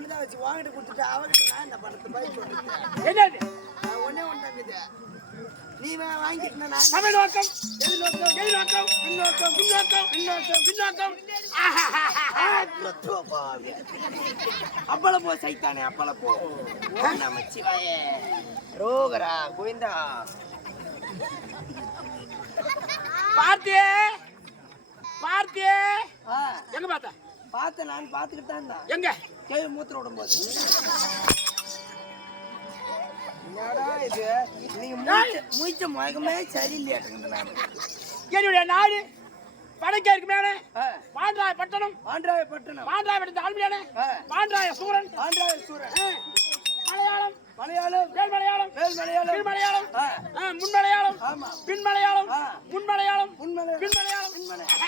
ஒண்ணுதான் வச்சு வாங்கிட்டு கொடுத்துட்டு அவகிட்ட நான் என்ன பண்றது பைக் சொல்றேன் என்னது ஒண்ணே ஒண்ணு இது நீ வாங்கிட்டு நான் தமிழ் நோக்கம் எது நோக்கம் எது நோக்கம் பின்னோக்கம் பின்னோக்கம் பின்னோக்கம் பின்னோக்கம் அப்பள போ சைத்தானே அப்பள போ நமச்சிவாயே ரோகரா கோவிந்தா பார்த்தியே பார்த்தியே எங்க பார்த்த பார்த்த நான் பார்த்துக்கிட்டு தான் இருந்தான் எங்க கேள்வி மூத்திர விடும்போது என்னடா இது நீங்க மூச்ச முகமே சரியில்லையாட்டுங்க நான் என்னுடைய நாடு வடக்கேற்கு மேலே பாண்டராய பட்டணம் ஆந்திராய பட்டணம் பாண்டராய பட்டணம் ஆழ்மையான பாண்டராய சூரன் ஆந்திராய சூரன் மலையாளம் மலையாளம் மேல் மலையாளம் மேல் மலையாளம் கீழ் மலையாளம் முன் மலையாளம் ஆமா பின் மலையாளம் முன் மலையாளம் முன் மலையாளம் பின் மலையாளம் பின் மலையாளம்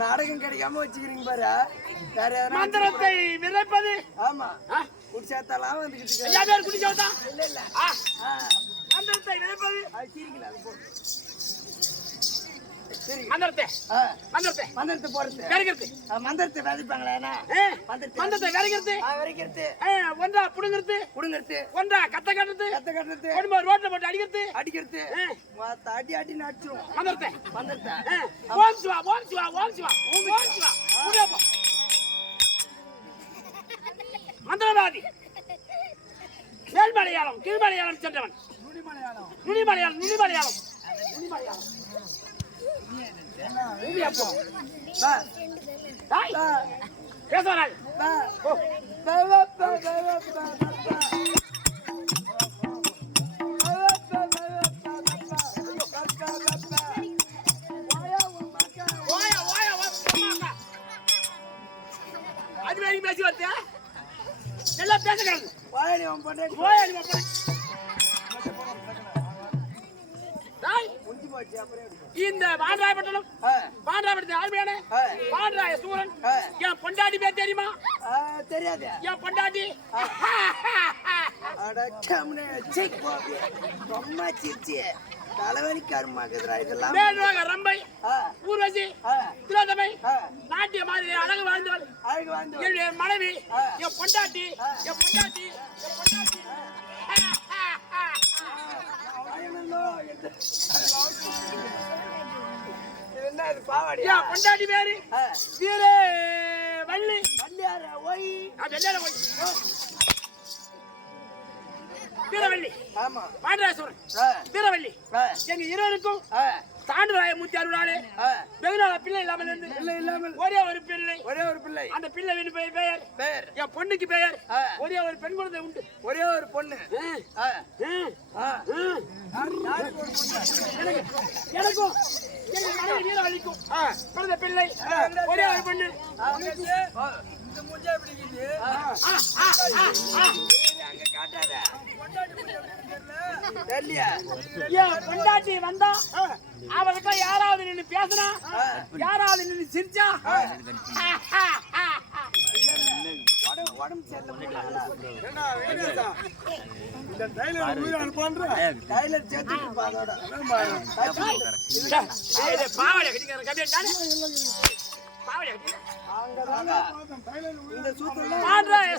நாடகம் கிடைக்காம வச்சுக்கிறீங்க பாரு வேற மந்திரத்தை விதைப்பது ஆமா குடிச்சாத்தாலாம் வந்துக்கிட்டு ஐயா பேர் குடிச்சவதா இல்ல இல்ல மந்திரத்தை விதைப்பது அது சீக்கிரம் அது போடு சரி மந்திரத்தை மந்திரத்தை மந்திரத்தை போறது விதைக்கிறது மந்திரத்தை விதைப்பாங்களா என்ன மந்திரத்தை விதைக்கிறது விதைக்கிறது ஒன்றா புடுங்கிறது புடுங்கிறது ஒன்றா கத்த கட்டுறது கத்த கட்டுறது குடும்ப ரோட்ல போட்டு அடிக்கிறது அடிக்கிறது அடி அடி நடிச்சிரும் மந்திரத்தை மந்திரத்தை ஓம் சிவா ஓம் சிவா ஓம் சிவா ஓம் சிவா மந்திரவாதி மேல் மலையாளம் கீழ் மலையாளம் சென்றவன் நுனி மலையாளம் நுனி மலையாளம் நுனி மலையாளம் பேசுவாராய் அது வரைக்கும் பேசி வந்தியா எல்லாம் பேசுகிறது இந்த பாண்டராயப்பட்டணம் பாண்டராயப்பட்டணத்தை ஆழ்மையான பாண்டராய சூரன் என் பொண்டாட்டி பேர் தெரியுமா தெரியாது என் பொண்டாட்டி ரொம்ப சிரிச்சி தலைவலிக்காரமாக்குதுரா இதெல்லாம் மேல்வாக ரம்பை ஊர்வசி திலோதமை நாட்டிய மாதிரி அழகு வாழ்ந்தவள் அழகு வாழ்ந்தவள் என்னுடைய மனைவி என் பொண்டாட்டி என் பொண்டாட்டி என் பொண்டாட்டி பொண்டாட்டி பேரு வீரே வள்ளி வள்ளியார ஒய் வெள்ளையார ஒய் வீரவள்ளி ஆமா பாண்டராசூரன் வீரவள்ளி எங்க இருவருக்கும் சாண்டுராய மூர்த்தி அருளாலே வெகுநாள பிள்ளை இல்லாமல் இருந்து ஒரே ஒரு பிள்ளை அந்த பிள்ளைவின் பெயர் என் பொண்ணுக்கு பெயர் ஒரே ஒரு பெண் குழந்தை உண்டு ஒரே ஒரு பொண்ணு எனக்கும் எங்க மனைவி வீரவள்ளிக்கும் பிறந்த பிள்ளை ஒரே ஒரு பொண்ணு பொண்டாட்டி வந்தா அவளுக்கு யாராவது நின்று பேசினா யாராவது நின்று சிரிச்சா உடம்பு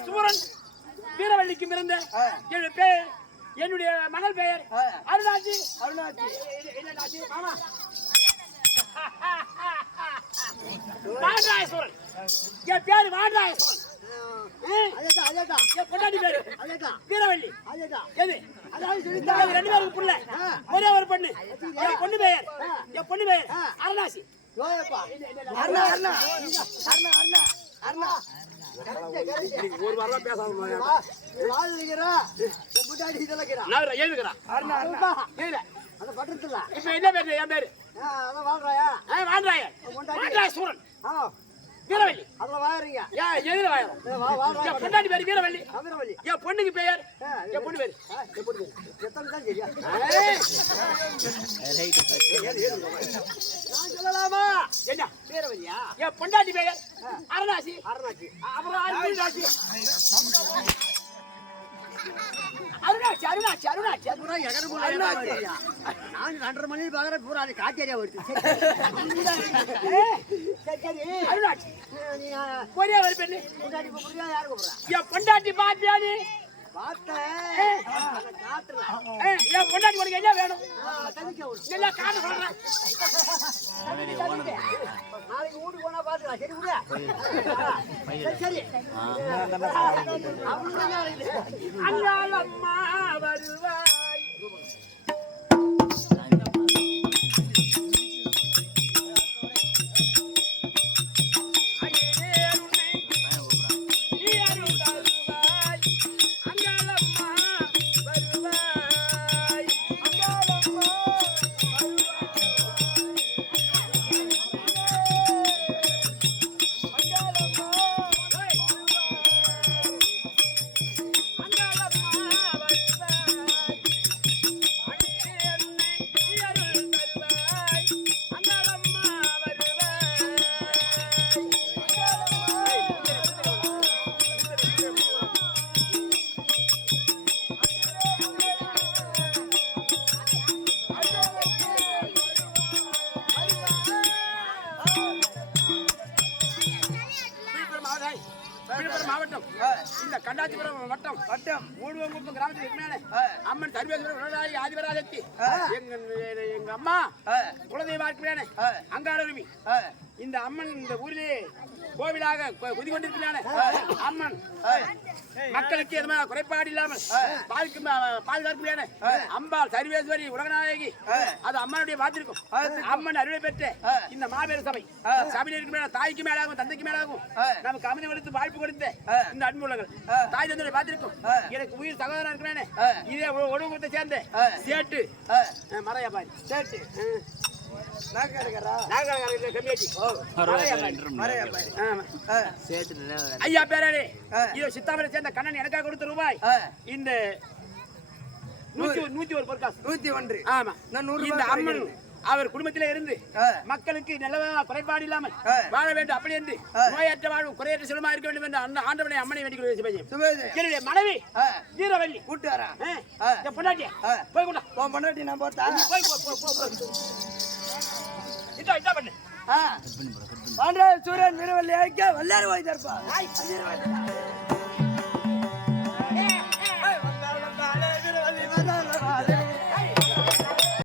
சூரன் வீரவள்ளிக்கு பிறந்த என்னுடைய மகள் பெயர் அருணாச்சி மாமா வாண்டாயசூரன் என் பேரு வாண்டாயசூரன் பொண்டாட்டி பேரு வீரவள்ளி எது ரெண்டு பேருக்கு புள்ள ஒரே ஒரு பொண்ணு என் பொண்ணு பெயர் அருணாசி ஒரு வாரம் பேசாம இப்ப என்ன பேரு என் பேரு சூரன் வீரவள்ளி எதுல வாயிரம் பொண்டாட்டி பேரு வீரவள்ளி என் பொண்ணுக்கு பெயர் என் பொண்ணு பேரு சொல்லலாமா என்ன வீரவள்ளியா என் பொண்டாட்டி பெயர் அருணாசி அப்புறம் அருணாசி அருணாச்சி அருணாச்சி பூரா எகரம் போல நான் 2:30 மணிக்கு பாக்குற பூரா அது காத்தேரியா வருது அருணாச்சி ஒரே ஒரு பெண்ணு பொண்டாட்டி கூப்பிடுறியா யாரு கூப்பிடுறா என் பொண்டாட்டி பாத்தியா நீ பார்த்தேன் காட்டுல என் பொண்டாட்டி உனக்கு என்ன வேணும் தனிக்க எல்லாம் காட்டு சொல்றேன் நாளைக்கு வீட்டுக்கு போனா பாத்துக்கலாம் சரி விட சரி அம்மா வருவாய் மாவட்டம் இந்த கண்டாச்சிபுரம் வட்டம் ஊடுவங்குப்பம் கிராமத்தில் அம்மன் சர்வேஸ்வரர் ஆதிபராசக்தி எங்க அம்மா குலதெய்வம் அங்காளருமி இந்த அம்மன் இந்த ஊரிலே கோவிலாக குதி கொண்டிருக்கிறான அம்மன் மக்களுக்கு எதுவுமே குறைபாடு இல்லாமல் பாதுகாப்பு அம்பாள் சர்வேஸ்வரி உலகநாயகி அது அம்மனுடைய பார்த்திருக்கும் அம்மன் அருளை பெற்ற இந்த மாபெரும் சபையில் இருக்க தாய்க்கு மேலாகும் தந்தைக்கு மேலாகும் நமக்கு அமைதி கொடுத்து வாழ்ப்பு கொடுத்த இந்த அன்புள்ளங்கள் தாய் தந்தையை பார்த்திருக்கும் எனக்கு உயிர் சகோதரன் இருக்கிறானே இதே ஒடுங்குத்தை சேர்ந்த சேட்டு மறையாபாரி சேட்டு ஐயா பேரே சித்தாமரை சேர்ந்த கண்ணன் எனக்காக கொடுத்த ரூபாய் இந்த 101 பொற்காசு 101 ஆமா இந்த அம்மன் அவர் குடும்பத்திலே இருந்து மக்களுக்கு நல்ல குறைபாடு இல்லாமல் வாழ வேண்டும் அப்படி என்று நோயற்ற வாழ்வு குறையற்ற செல்வமா இருக்க வேண்டும் என்று ஆண்டவனை அம்மனை வேண்டிக் மனைவி வீரவல்லி கூட்டு வரா பொண்டாட்டியா போய் கொண்டா பொண்டாட்டி நான் போட்டா பண்ணு சூரியன் வீரவல்லி வல்லாறு போய் தருப்பா